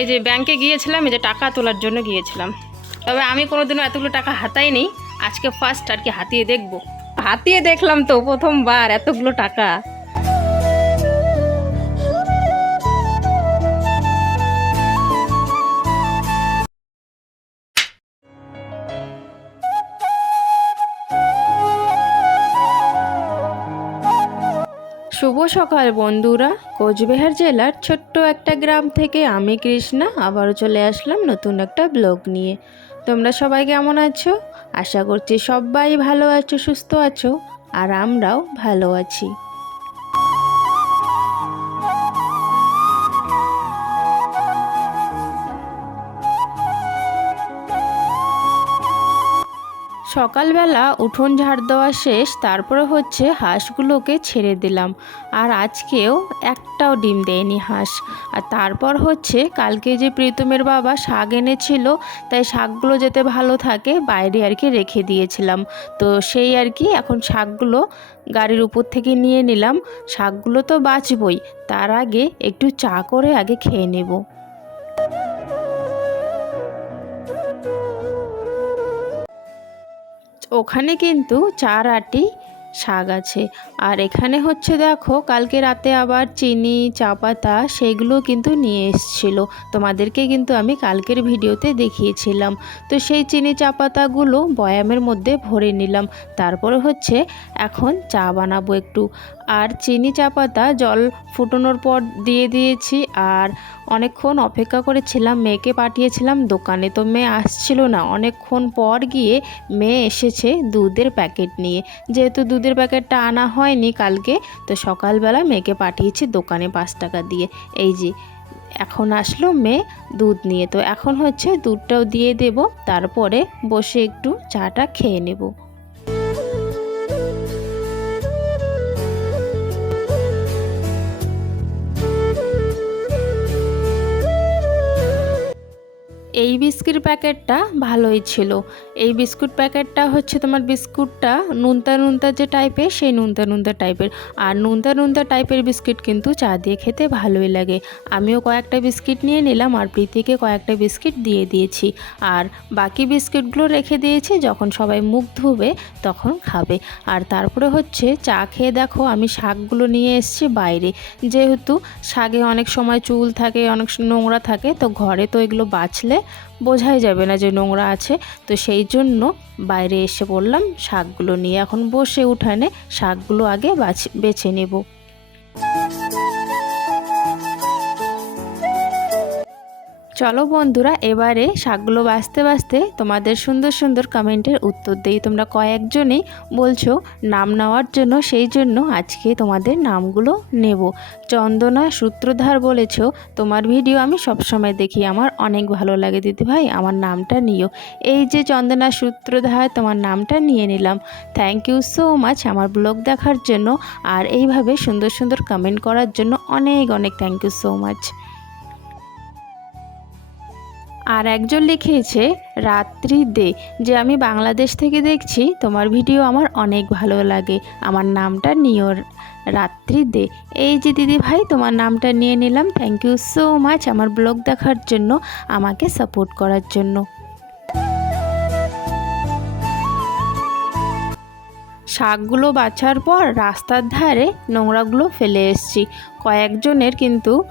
এই যে ব্যাংকে গিয়েছিলাম, এই যে টাকা তোলার জন্য গিয়েছিলাম। তবে আমি কোনোদিনও এতগুলো টাকা হাতাইনি, আজকে ফার্স্ট আর কি হাতিয়ে দেখব। হাতিয়ে দেখলাম তো প্রথমবার এতগুলো টাকা। সকাল, বন্ধুরা। কোচবিহার জেলার ছোট্ট একটা গ্রাম থেকে আমি কৃষ্ণা, আবারও চলে আসলাম নতুন একটা ব্লগ নিয়ে। তোমরা সবাই কেমন আছো? আশা করছি সবাই ভালো আছো, সুস্থ আছো, আর আমরাও ভালো আছি। সকালবেলা উঠোন ঝাড় দেওয়া শেষ, তারপরে হচ্ছে হাঁসগুলোকে ছেড়ে দিলাম। আর আজকেও একটাও ডিম দেয়নি হাঁস। আর তারপর হচ্ছে কালকে যে প্রীতমের বাবা শাক এনেছিল, তাই শাকগুলো যাতে ভালো থাকে বাইরে আর কি রেখে দিয়েছিলাম। তো সেই আর কি এখন শাকগুলো গাড়ির উপর থেকে নিয়ে নিলাম। শাকগুলো তো বাঁচবই, তার আগে একটু চা করে আগে খেয়ে নেব। ওখানে কিন্তু চার আটি শাক আছে। আর এখানে হচ্ছে দেখো, কালকে রাতে আবার চিনি, চা পাতা সেগুলো কিন্তু নিয়ে এসছিল। তোমাদেরকে কিন্তু আমি কালকের ভিডিওতে দেখিয়েছিলাম। তো সেই চিনি, চা পাতাগুলো বয়ামের মধ্যে ভরে নিলাম। তারপর হচ্ছে এখন চা বানাবো একটু। আর চিনি চা পাতা জল ফুটানোর পর দিয়ে দিয়েছি আর অনেকক্ষণ অপেক্ষা করেছিলাম, মেয়েকে পাঠিয়েছিলাম দোকানে। তো মেয়ে আসছিল না। অনেকক্ষণ পর গিয়ে মেয়ে এসেছে দুধের প্যাকেট নিয়ে। যেহেতু দুধের প্যাকেটটা আনা হয়নি কালকে, তো সকালবেলা মেয়েকে পাঠিয়েছি দোকানে পাঁচ টাকা দিয়ে। এই যে, এখন আসলো মেয়ে দুধ নিয়ে। তো এখন হচ্ছে দুধটাও দিয়ে দেব, তারপরে বসে একটু চাটা খেয়ে নেব। এই বিস্কিট প্যাকেটটা ভালোই ছিল। এই বিস্কুট প্যাকেটটা হচ্ছে তোমার বিস্কুটটা নুনতা নুনতা যে টাইপের সেই নুনতা নুনতা টাইপের আর নুনতা নুনতা টাইপের বিস্কিট কিন্তু চা দিয়ে খেতে ভালোই লাগে। আমিও কয়েকটা বিস্কিট নিয়ে নিলাম আর প্রীতিকে কয়েকটা বিস্কিট দিয়ে দিয়েছি। আর বাকি বিস্কিটগুলো রেখে দিয়েছি, যখন সবাই মুখ ধুবে তখন খাবে। আর তারপরে হচ্ছে চা খেয়ে দেখো, আমি শাকগুলো নিয়ে এসেছি বাইরে। যেহেতু শাকে অনেক সময় চুল থাকে, অনেক নোংরা থাকে, তো ঘরে তো এগুলো বাছলে বোঝাই যাবে না যে নোংরা আছে। তো সেই জন্য বাইরে এসে বললাম, শাকগুলো নিয়ে এখন বসে উঠানে, শাকগুলো আগে বাছ, বেছে নেব। চলো বন্ধুরা, এবারে শাকগুলো বাঁচতে বাঁচতে তোমাদের সুন্দর সুন্দর কমেন্টের উত্তর দিই। তোমরা কয়েকজনেই বলছো নাম নেওয়ার জন্য, সেই জন্য আজকে তোমাদের নামগুলো নেব। চন্দনা সূত্রধার বলেছ, তোমার ভিডিও আমি সবসময় দেখি, আমার অনেক ভালো লাগে দিদি ভাই, আমার নামটা নিও। এই যে চন্দনা সূত্রধার, তোমার নামটা নিয়ে নিলাম। থ্যাংক ইউ সো মাচ আমার ব্লগ দেখার জন্য, আর এইভাবে সুন্দর সুন্দর কমেন্ট করার জন্য অনেক অনেক থ্যাংক ইউ সো মাচ আর একজন লিখেছে, রাত্রি দে যে আমি বাংলাদেশ থেকে দেখছি, তোমার ভিডিও আমার অনেক ভালো লাগে। আমার নামটা নিও রাত্রি দে। এই যে দিদি ভাই, তোমার নামটা নিয়ে নিলাম। থ্যাংক ইউ সো মাচ আমার ব্লগ দেখার জন্য, আমাকে সাপোর্ট করার জন্য। শাকগুলো বাছার পর রাস্তার ধারে নোংরাগুলো ফেলে এসছি। কয়েকজনের কিন্তু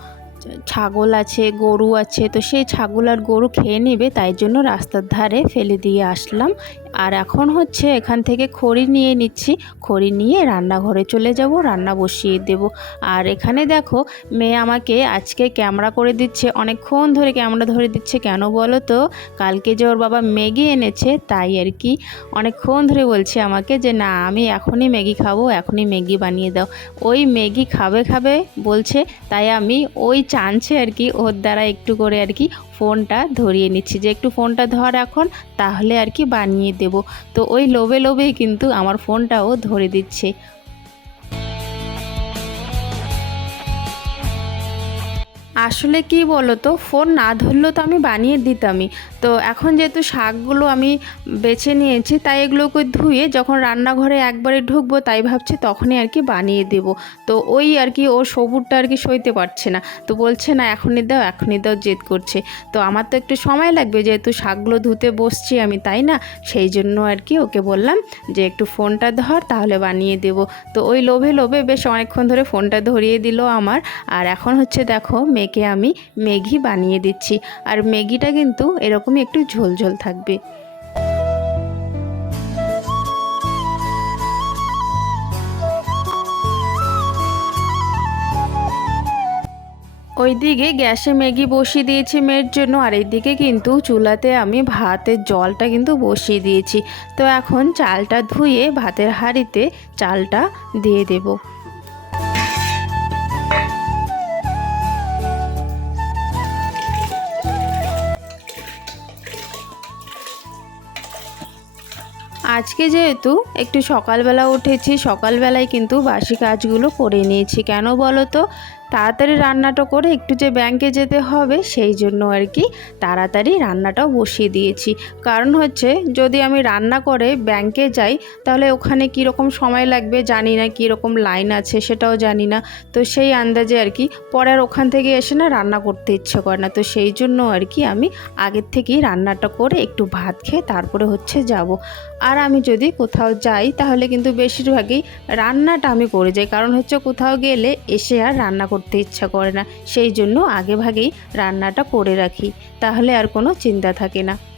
ছাগল আছে, গরু আছে, তো সেই ছাগল আর গরু খেয়ে নেবে, তাই জন্য রাস্তার ধারে ফেলে দিয়ে আসলাম। আর এখন হচ্ছে এখান থেকে খড়ি নিয়ে নিচ্ছি। খড়ি নিয়ে রান্নাঘরে চলে যাব, রান্না বসিয়ে দেব। আর এখানে দেখো, মেয়ে আমাকে আজকে ক্যামেরা করে দিচ্ছে, অনেকক্ষণ ধরে ক্যামেরা ধরে দিচ্ছে। কেন বলো তো? কালকে যে ওর বাবা ম্যাগি এনেছে, তাই আর কি। অনেকক্ষণ ধরে বলছে আমাকে যে, না, আমি এখনই ম্যাগি খাব, এখনই ম্যাগি বানিয়ে দাও। ওই ম্যাগি খাবে খাবে বলছে, তাই আমি ওই চানছে আর কি, ওর দ্বারা একটু করে আর কি ফোনটা ধরিয়ে নিচ্ছি। যে একটু ফোনটা ধর এখন, তাহলে আর কি বানিয়ে দেব। তো ওই লোভে লোভেই কিন্তু আমার ফোনটাও ধরে দিচ্ছে। আসলে কি বলো তো ফোন না ধরলেও তো আমি বানিয়ে দিতামই। তো এখন যেহেতু শাকগুলো আমি বেছে নিয়েছি, তাই এগুলোকে ধুয়ে যখন রান্নাঘরে একবারে ঢুকবো তাই ভাবছি তখনই আর কি বানিয়ে দেব। তো ওই আর কি ও সবুরটা আর কি সইতে পারছে না। তো বলছে, না, এখনই দাও এখনই দাও, জেদ করছে। তো আমার তো একটু সময় লাগবে, যেহেতু শাকগুলো ধুতে বসছি আমি, তাই না? সেই জন্য আর কি ওকে বললাম যে, একটু ফোনটা ধর, তাহলে বানিয়ে দেব। তো ওই লোভে লোভে বেশ অনেকক্ষণ ধরে ফোনটা ধরিয়ে দিল আমার। আর এখন হচ্ছে দেখো, মেয়েকে আমি ম্যাগি বানিয়ে দিচ্ছি। আর ম্যাগিটা কিন্তু এরকমই একটু ঝোল ঝোল থাকবে। ওইদিকে গ্যাসে ম্যাগি বসিয়ে দিয়েছি মেয়ের জন্য, আর এইদিকে কিন্তু চুলাতে আমি ভাতের জলটা কিন্তু বসিয়ে দিয়েছি। তো এখন চালটা ধুয়ে ভাতের হাঁড়িতে চালটা দিয়ে দেবো। আজকে যেহেতু একটু সকালবেলা উঠেছি সকালবেলায় কিন্তু বাসি কাজগুলো করে নিয়েছি। কেন বলো তো? তাড়াতাড়ি রান্নাটা করে একটু যে ব্যাংকে যেতে হবে, সেই জন্য আর কি তাড়াতাড়ি রান্নাটাও বসিয়ে দিয়েছি। কারণ হচ্ছে যদি আমি রান্না করে ব্যাংকে যাই, তাহলে ওখানে কীরকম সময় লাগবে জানি না, কীরকম লাইন আছে সেটাও জানি না। তো সেই আন্দাজে আর কি পরে আর ওখান থেকে এসে না রান্না করতে ইচ্ছে করে না। তো সেই জন্য আর কি আমি আগের থেকেই রান্নাটা করে একটু ভাত খেয়ে তারপরে হচ্ছে যাব। আর আমি যদি কোথাও যাই, তাহলে কিন্তু বেশিরভাগই রান্নাটা আমি করে যাই। কারণ হচ্ছে কোথাও গেলে এসে আর রান্না করতে ইচ্ছা করে না। সেই জন্য আগে ভাগেই রান্নাটা করে রাখি। তাহলে আর কোনো চিন্তা থাকে না।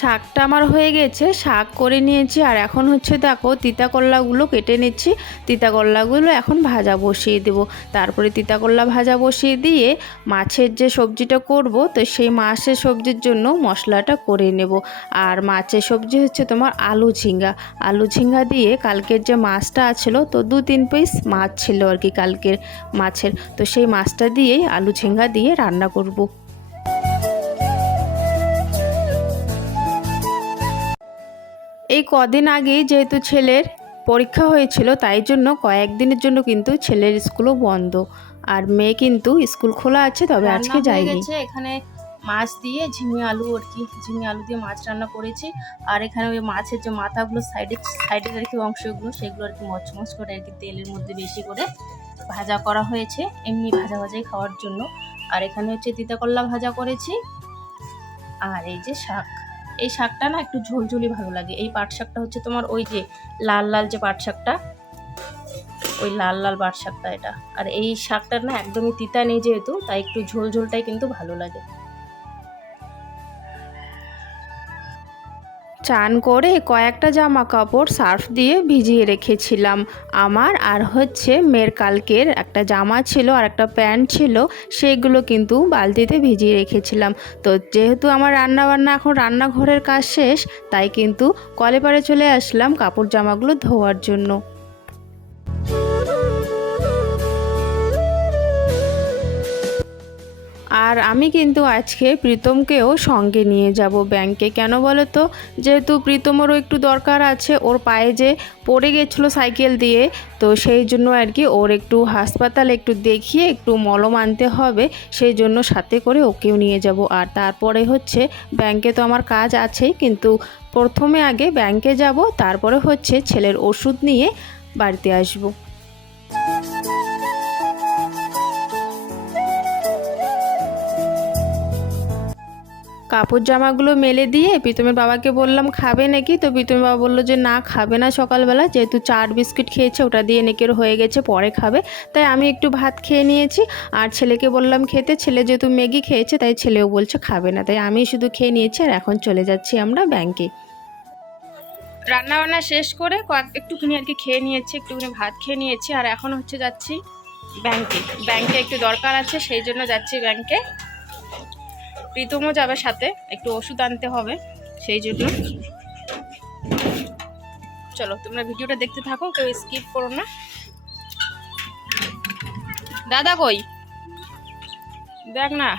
শাকটা আমার হয়ে গেছে, শাক করে নিয়েছি, আর এখন হচ্ছে দেখো তিতা করলাগুলো কেটে নিচ্ছি। তিতা করলাগুলো এখন ভাজা বসিয়ে দেব। তারপরে তিতা করলা ভাজা বসিয়ে দিয়ে মাছের যে সবজিটা করব, তো সেই মাছের সবজির জন্য মশলাটা করে নেব। আর মাছের সবজি হচ্ছে তোমার আলু ঝিঙ্গা। আলু ঝিঙ্গা দিয়ে কালকের যে মাছটা আছিল, তো দু তিন পিস মাছ ছিল আর কি কালকের মাছের। তো সেই মাছটা দিয়েই আলু ঝিঙ্গা দিয়ে রান্না করব। এই কদিন আগেই যেহেতু ছেলের পরীক্ষা হয়েছিল তাই জন্য কয়েকদিনের জন্য কিন্তু ছেলের স্কুলও বন্ধ। আর মেয়ে কিন্তু স্কুল খোলা আছে তবে আজকে যায়নি। এখানে মাছ দিয়ে ঝিঙে আলু আর কি ঝিঙে আলু দিয়ে মাছ রান্না করেছি। আর এখানে ওই মাছের যে মাথাগুলো সাইডে সাইডের আর কি অংশগুলো সেগুলো আর কি মচমচ করে আর কি তেলের মধ্যে বেশি করে ভাজা করা হয়েছে এমনি ভাজা ভাজাই খাওয়ার জন্য। আর এখানে হচ্ছে তিতা করলা ভাজা করেছি। আর এই যে শাক। এই শাকটা না একটু ঝোলঝুলি ভালো লাগে। এই পাট শাকটা হচ্ছে তোমার ওই যে লাল লাল যে পাট শাকটা, ওই লাল লাল পাট শাকটা এটা। আর এই শাকটা না একদমই তিতা নেই যেহেতু, তাই একটু ঝোলঝোলটাই কিন্তু ভালো লাগে। চান করে কয়েকটা জামা কাপড় সার্ফ দিয়ে ভিজিয়ে রেখেছিলাম। আমার আর হচ্ছে মেয়ের কালকের একটা জামা ছিল আর একটা প্যান্ট ছিল, সেগুলো কিন্তু বালতিতে ভিজিয়ে রেখেছিলাম। তো যেহেতু আমার রান্না বান্না এখন রান্নাঘরের কাজ শেষ, তাই কিন্তু কলে পারে চলে আসলাম কাপড় জামাগুলো ধোয়ার জন্য। আর আমি কিন্তু আজকে প্রীতমকেও সঙ্গে নিয়ে যাব ব্যাংকে। কেন বলো তো যেহেতু প্রীতমেরও একটু দরকার আছে, ওর পায়ে যে পড়ে গেছিল সাইকেল দিয়ে, তো সেই জন্য আর কি ওর একটু হাসপাতালে একটু দেখিয়ে একটু মলম আনতে হবে, সেই জন্য সাথে করে ওকেও নিয়ে যাব। আর তারপরে হচ্ছে ব্যাংকে তো আমার কাজ আছেই, কিন্তু প্রথমে আগে ব্যাংকে যাব, তারপরে হচ্ছে ছেলের ওষুধ নিয়ে বাড়িতে আসব। কাপড় জামাগুলো মেলে দিয়ে প্রীতমের বাবাকে বললাম, খাবে নাকি? তো প্রীতমের বাবা বলল যে, না, খাবে না সকালবেলা। যেহেতু চার বিস্কিট খেয়েছে, ওটা দিয়ে নেকের হয়ে গেছে, পরে খাবে। তাই আমি একটু ভাত খেয়ে নিয়েছি। আর ছেলেকে বললাম, খেতে, ছেলে যেহেতু ম্যাগি খেয়েছে, তাই ছেলেও বলছে খাবে না। তাই আমি শুধু খেয়ে নিয়েছি আর এখন চলে যাচ্ছি আমরা ব্যাংকে। রান্না বান্না শেষ করে একটুখানি আর কি খেয়ে নিয়েছি, একটুখানি ভাত খেয়ে নিয়েছি। আর এখন হচ্ছে যাচ্ছি ব্যাংকে। ব্যাংকে একটু দরকার আছে, সেই জন্য যাচ্ছি ব্যাংকে। প্রীতমও যাবে সাথে, একটু ওষুধ আনতে হবে, সেই জন্য। চলো, তোমরা ভিডিওটা দেখতে থাকো, কেউ স্কিপ করো না। দাদা কই? দেখ না।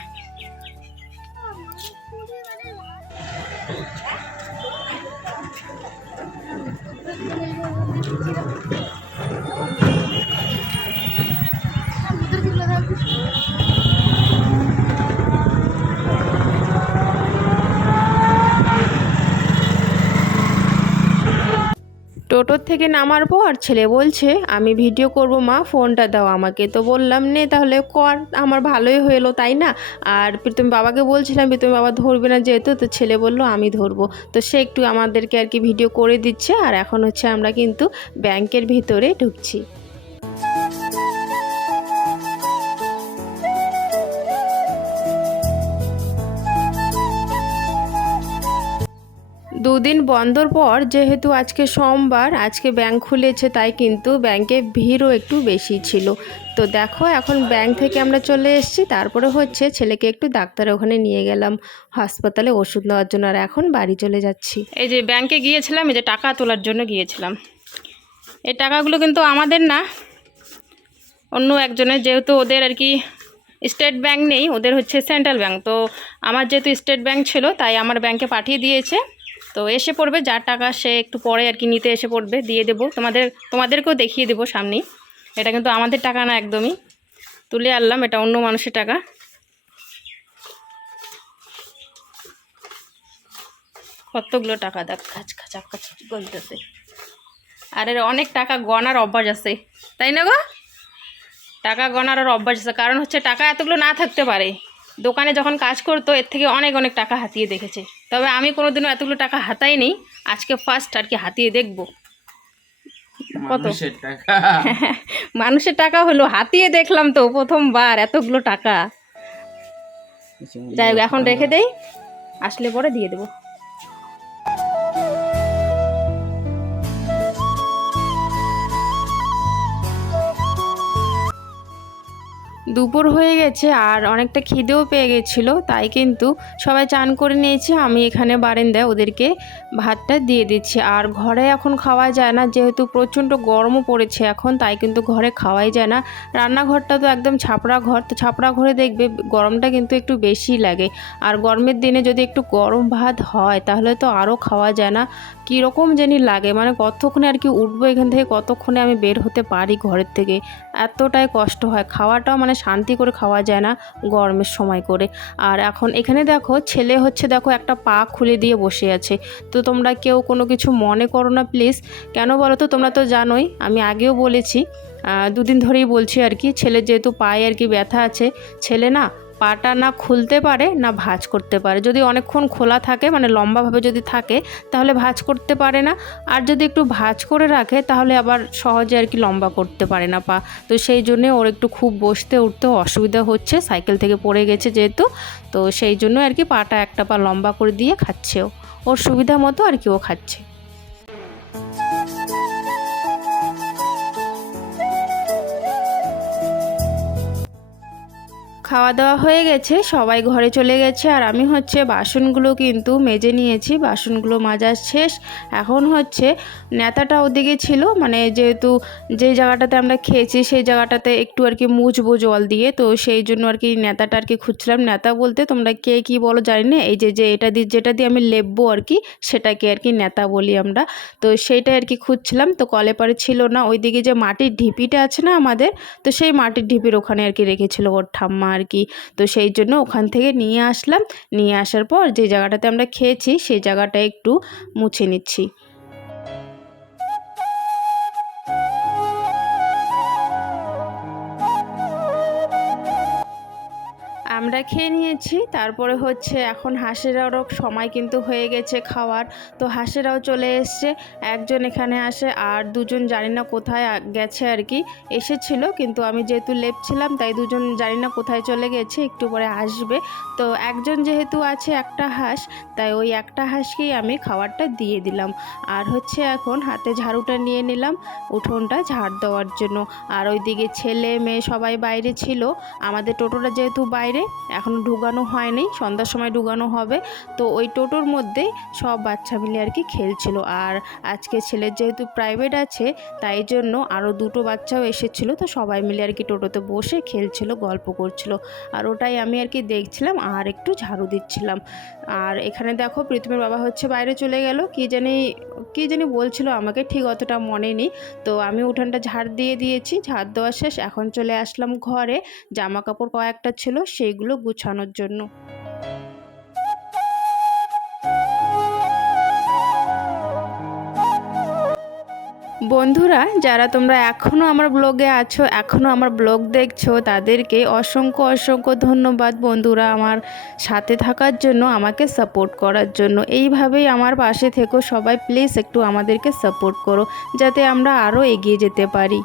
টোটোর থেকে নামার পর ছেলে বলছে, আমি ভিডিও করব মা, ফোনটা দাও আমাকে। তো বললাম, নে তাহলে কর, আমার ভালোই হলো, তাই না? আর প্রীতম বাবাকে বলছিলাম, প্রীতম বাবা ধরবে না যেহেতু। তো ছেলে বলল, আমি ধরবো। তো সে একটু আমাদেরকে আর কি ভিডিও করে দিচ্ছে, আর এখন হচ্ছে আমরা কিন্তু ব্যাংকের ভিতরে ঢুকছি। দুদিন বন্ধর পর, যেহেতু আজকে সোমবার, আজকে ব্যাংক খুলেছে, তাই কিন্তু ব্যাংকে ভিড়ও একটু বেশি ছিল। তো দেখো, এখন ব্যাংক থেকে আমরা চলে এসেছি। তারপরে হচ্ছে ছেলেকে একটু ডাক্তারের ওখানে নিয়ে গেলাম। হাসপাতালে ওষুধ নেওয়ার জন্য আর এখন বাড়ি চলে যাচ্ছি। এই যে ব্যাংকে গিয়েছিলাম, এই যে টাকা তোলার জন্য গিয়েছিলাম। এই টাকাগুলো কিন্তু আমাদের না। অন্য একজনের, যেহেতু ওদের আর কি স্টেট ব্যাংক নেই, ওদের হচ্ছে সেন্ট্রাল ব্যাংক। তো আমার যেহেতু স্টেট ব্যাংক ছিল, তাই আমার ব্যাংকে পাঠিয়ে দিয়েছে। তো এসে পড়বে যার টাকা সে একটু পরে আর কি নিতে এসে পড়বে, দিয়ে দেবো। তোমাদের, তোমাদেরকেও দেখিয়ে দেবো সামনেই। এটা কিন্তু আমাদের টাকা না একদমই। তুলে আনলাম, এটা অন্য মানুষের টাকা। কতগুলো টাকা? দেখ, খাচ, খাচা খাচ গলতেছে আর এর অনেক টাকা গনার অভ্যাস আছে। তাই না গো? টাকা গনার আর অভ্যাস আছে। কারণ হচ্ছে, টাকা এতগুলো না থাকতে পারে। দোকানে যখন কাজ করতো এর থেকে অনেক অনেক টাকা হাতিয়ে দেখেছে। তবে আমি কোনো দিনও এতগুলো টাকা হাতাই নেই আজকে ফার্স্ট আর কি হাতিয়ে দেখব। কত? মানুষের টাকা। হলো হাতিয়ে দেখলাম তো প্রথমবার এতগুলো টাকা। যাই হোক এখন রেখে দেই আসলে পরে দিয়ে দেবো। দুপুর হয়ে গেছে আর অনেকটা খিদেও পেয়ে গেছিল, তাই কিন্তু সবাই চান করে নিয়েছে। আমি এখানে বারেন্দায় ওদেরকে ভাতটা দিয়ে দিচ্ছি। আর ঘরে এখন খাওয়া যায় না, যেহেতু প্রচণ্ড গরমও পড়েছে এখন, তাই কিন্তু ঘরে খাওয়াই যায় না। রান্নাঘরটা তো একদম ছাপড়া ঘর, তো ছাপড়া ঘরে দেখবে গরমটা কিন্তু একটু বেশি লাগে। আর গরমের দিনে যদি একটু গরম ভাত হয়, তাহলে তো আরও খাওয়া যায় না। কীরকম জানি লাগে মানে কতক্ষণে আর কি উঠবো এখান থেকে, কতক্ষণে আমি বের হতে পারি ঘরের থেকে? এতটাই কষ্ট হয়। খাওয়াটাও মানে শান্তি করে খাওয়া যায় না গরমের সময় করে। আর এখন এখানে দেখো ছেলে হচ্ছে দেখো একটা পা খুলে দিয়ে বসে আছে। তো তোমরা কেউ কোনো কিছু মনে করো না প্লিজ। কেন বলো তো? তোমরা তো জানোই, আমি আগেও বলেছি দুদিন ধরেই বলছি আর কি, ছেলের যেহেতু পায়ে আর কি ব্যথা আছে, ছেলে না পাটা না খুলতে পারে, না ভাঁজ করতে পারে। যদি অনেকক্ষণ খোলা থাকে মানে লম্বাভাবে যদি থাকে, তাহলে ভাঁজ করতে পারে না। আর যদি একটু ভাঁজ করে রাখে, তাহলে আবার সহজে আর কি লম্বা করতে পারে না পা। তো সেই জন্যে ওর একটু খুব বসতে, উঠতে অসুবিধা হচ্ছে। সাইকেল থেকে পড়ে গেছে যেহেতু, তো সেই জন্য আর কি পাটা একটা পা লম্বা করে দিয়ে খাচ্ছে ও। ওর সুবিধা মতো আর কি ও খাচ্ছে। খাওয়া দাওয়া হয়ে গেছে, সবাই ঘরে চলে গেছে। আর আমি হচ্ছে বাসনগুলো কিন্তু মেজে নিয়েছি, বাসনগুলো মাজা শেষ। এখন হচ্ছে নেতাটা ওদিকে ছিল মানে যেহেতু যে জায়গাটাতে আমরা খেয়েছি, সেই জায়গাটাতে একটু আর কি মুছবো জল দিয়ে। তো সেই জন্য আর কি নেতাটা আর কি খুঁজছিলাম। নেতা বলতে, তোমরা কে কি বলো জানি না, এই যে যে এটা দিয়ে যেটা দিয়ে আমি লেপবো আর কি, সেটাকে আর কি নেতা বলি আমরা। তো সেইটাই আর কি খুঁজছিলাম। তো কলে পারে ছিল না, ওইদিকে যে মাটির ঢিপিটা আছে না আমাদের, তো সেই মাটির ঢিপির ওখানে আর কি রেখেছিল ওর ঠাম্মা কি তো সেই জন্য ওখান থেকে নিয়ে আসলাম। নিয়ে আসার পর যে জায়গাটাতে আমরা খেয়েছি সেই জায়গাটা একটু মুছে নিচ্ছি। আমরা খেয়ে নিয়েছি। তারপরে হচ্ছে এখন হাঁসেরারও সময় কিন্তু হয়ে গেছে খাওয়ার। তো হাঁসেরাও চলে এসছে, একজন এখানে আসে আর দুজন জানি না কোথায় গেছে আর কি, এসেছিল। কিন্তু আমি যেহেতু লেপছিলাম তাই দুজন জানি না কোথায় চলে গেছে, একটু পরে আসবে। তো একজন যেহেতু আছে একটা হাঁস, তাই ওই একটা হাঁসকেই আমি খাবারটা দিয়ে দিলাম। আর হচ্ছে এখন হাতে ঝাড়ুটা নিয়ে নিলাম, উঠোনটা ঝাড় দেওয়ার জন্য। আর ওইদিকে ছেলে মেয়ে সবাই বাইরে ছিল, আমাদের টোটোটা যেহেতু বাইরে এখনও ঢুকানো হয়নি, সন্ধ্যার সময় ঢুকানো হবে। তো ওই টোটোর মধ্যে সব বাচ্চা মিলে আর কি খেলছিল। আর আজকে ছেলের যেহেতু প্রাইভেট আছে, তাই জন্য আরও দুটো বাচ্চাও এসেছিল। তো সবাই মিলে আর কি টোটোতে বসে খেলছিল, গল্প করছিল। আর ওটাই আমি আর কি দেখছিলাম, আর একটু ঝাড়ু দিচ্ছিলাম। আর এখানে দেখো প্রীতমের বাবা হচ্ছে বাইরে চলে গেল। কি জানি কি জানি বলছিল, আমাকে ঠিক অতটা মনে নেই। তো আমি উঠানটা ঝাড় দিয়ে দিয়েছি, ঝাড় দেওয়া শেষ, এখন চলে আসলাম ঘরে। জামা কাপড় কয়েকটা ছিল সেইগুলো গুছানোর জন্য। বন্ধুরা, যারা তোমরা এখনও আমার ব্লগে আছো এখনও আমার ব্লগ দেখছ, তাদেরকে অসংখ্য অসংখ্য ধন্যবাদ বন্ধুরা আমার সাথে থাকার জন্য, আমাকে সাপোর্ট করার জন্য। এইভাবেই আমার পাশে থেকো, সবাই প্লিজ একটু আমাদেরকে সাপোর্ট করো, যাতে আমরা আরও এগিয়ে যেতে পারি।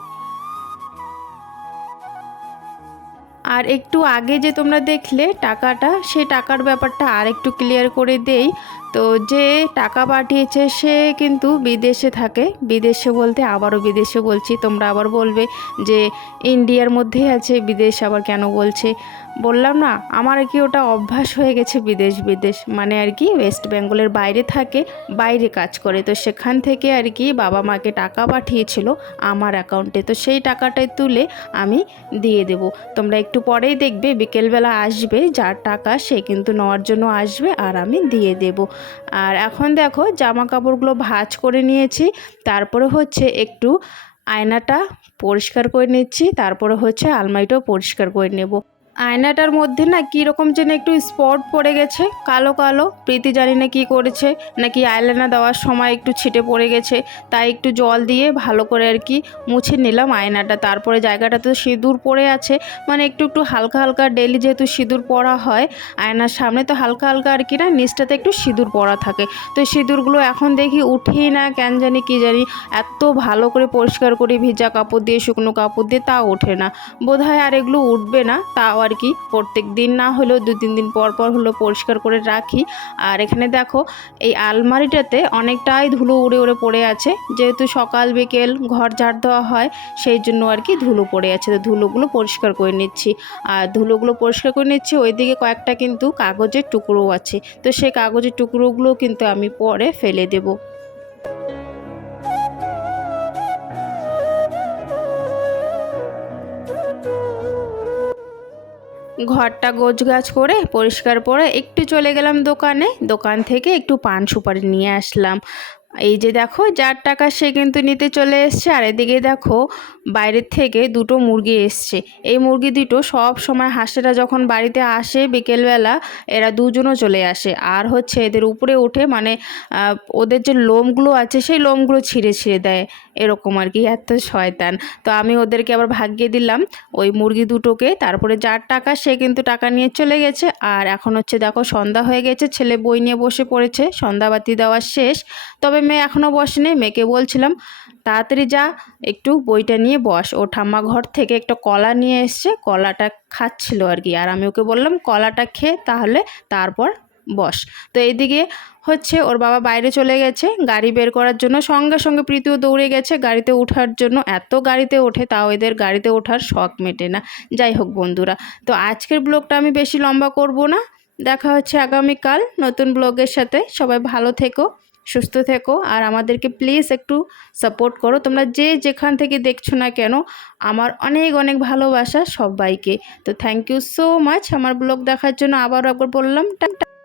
আর একটু আগে যে তোমরা দেখলে টাকাটা, সে টাকার ব্যাপারটা আর একটু ক্লিয়ার করে দেই। তো যে টাকা পাঠিয়েছে, সে কিন্তু বিদেশে থাকে। বিদেশে বলতে আবারও বিদেশে বলছি, তোমরা আবার বলবে যে ইন্ডিয়ার মধ্যেই আছে, বিদেশ আবার কেন বলছে? বললাম না, আমার আর কি ওটা অভ্যাস হয়ে গেছে বিদেশ বিদেশ? মানে আর কি ওয়েস্ট বেঙ্গলের বাইরে থাকে, বাইরে কাজ করে। তো সেখান থেকে আর কি বাবা মাকে টাকা পাঠিয়েছিল আমার অ্যাকাউন্টে তো সেই টাকাটাই তুলে আমি দিয়ে দেব। তোমরা একটু পরেই দেখবে, বিকেলবেলা আসবে, যার টাকা সে কিন্তু নেওয়ার জন্য আসবে আর আমি দিয়ে দেব। আর এখন দেখো জামা কাপড়গুলো ভাজ করে নিয়েছি, তারপরে হচ্ছে একটু আয়নাটা পরিষ্কার করে নিচ্ছি, তারপরে হচ্ছে আলমারিটাও পরিষ্কার করে নেব। আয়নাটার মধ্যে না কীরকম যেন একটু স্পট পড়ে গেছে, কালো কালো। প্রীতি জানি না কী করেছে, নাকি আইলাইনার দেওয়ার সময় একটু ছিটে পড়ে গেছে, তাই একটু জল দিয়ে ভালো করে আর কি মুছে নিলাম আয়নাটা। তারপরে জায়গাটা তো সিঁদুর পড়ে আছে মানে একটু একটু হালকা হালকা ডেলি যেহেতু সিঁদুর পরা হয়, আয়নার সামনে তো হালকা হালকা আর কি না নিচটাতে একটু সিঁদুর পরা থাকে। তো সিঁদুরগুলো এখন দেখি উঠেই না, কেন জানি কী জানি, এত ভালো করে পরিষ্কার করে ভিজা কাপড় দিয়ে, শুকনো কাপড় দিয়ে তা ওঠে না। বোধহয় আর এগুলো উঠবে না তাও আর কি। প্রত্যেক দিন না হলেও দু, তিন দিন পর পর হলেও পরিষ্কার করে রাখি। আর এখানে দেখো, এই আলমারিটাতে অনেকটাই ধুলো উড়ে উড়ে পড়ে আছে। যেহেতু সকাল, বিকেল ঘর ঝাড় দেওয়া হয়, সেই জন্য আর কি ধুলো পড়ে আছে। তো ধুলোগুলো পরিষ্কার করে নিচ্ছি। আর ধুলোগুলো পরিষ্কার করে নিচ্ছি, ওইদিকে কয়েকটা কিন্তু কাগজের টুকরো আছে। তো সেই কাগজের টুকরোগুলো কিন্তু আমি পরে ফেলে দেবো। ঘরটা গোছগাছ করে পরিষ্কার করে একটু চলে গেলাম দোকানে। দোকান থেকে একটু পান সুপারি নিয়ে আসলাম। এই যে দেখো, যার টাকা সে কিন্তু নিতে চলে এসছে। আর এদিকে দেখো, বাইরের থেকে দুটো মুরগি এসছে। এই মুরগি দুটো সব সময় হাঁসেরা যখন বাড়িতে আসে বিকেলবেলা, এরা দুজনও চলে আসে। আর হচ্ছে এদের উপরে উঠে মানে ওদের যে লোমগুলো আছে, সেই লোমগুলো ছিঁড়ে ছিঁড়ে দেয়। এরকম আর কি, এত শয়তান। তো আমি ওদেরকে আবার ভাগিয়ে দিলাম ওই মুরগি দুটোকে। তারপরে যার টাকা, সে কিন্তু টাকা নিয়ে চলে গেছে। আর এখন হচ্ছে দেখো, সন্ধ্যা হয়ে গেছে, ছেলে বই নিয়ে বসে পড়েছে। সন্ধ্যাবাতি দেওয়া শেষ। তবে মেয়ে এখনও বসেনি, মেয়েকে বলছিলাম, তাড়াতাড়ি যা, একটু বইটা নিয়ে বস। ও ঠাম্মা ঘর থেকে একটা কলা নিয়ে এসছে, কলাটা খাচ্ছিল আর কি। আর আমি ওকে বললাম, কলাটা খেয়ে তাহলে, তারপর বস। তো এইদিকে হচ্ছে ওর বাবা বাইরে চলে গেছে, গাড়ি বের করার জন্য। সঙ্গে সঙ্গে প্রীতিও দৌড়ে গেছে গাড়িতে ওঠার জন্য। এত গাড়িতে ওঠে, তাও এদের গাড়িতে ওঠার শখ মেটে না। যাই হোক বন্ধুরা, তো আজকের ব্লগটা আমি বেশি লম্বা করব না। দেখা হচ্ছে আগামীকাল নতুন ব্লগের সাথে। সবাই ভালো থেকো। সুস্থ থেকো আর আমাদেরকে প্লিজ একটু সাপোর্ট করো। তোমরা যে যেখান থেকে দেখছ না কেন, আমার অনেক অনেক ভালোবাসা সবাইকে। তো থ্যাংক ইউ সো মাচ আমার ব্লগ দেখার জন্য আবারও একবার বললাম, টাটা।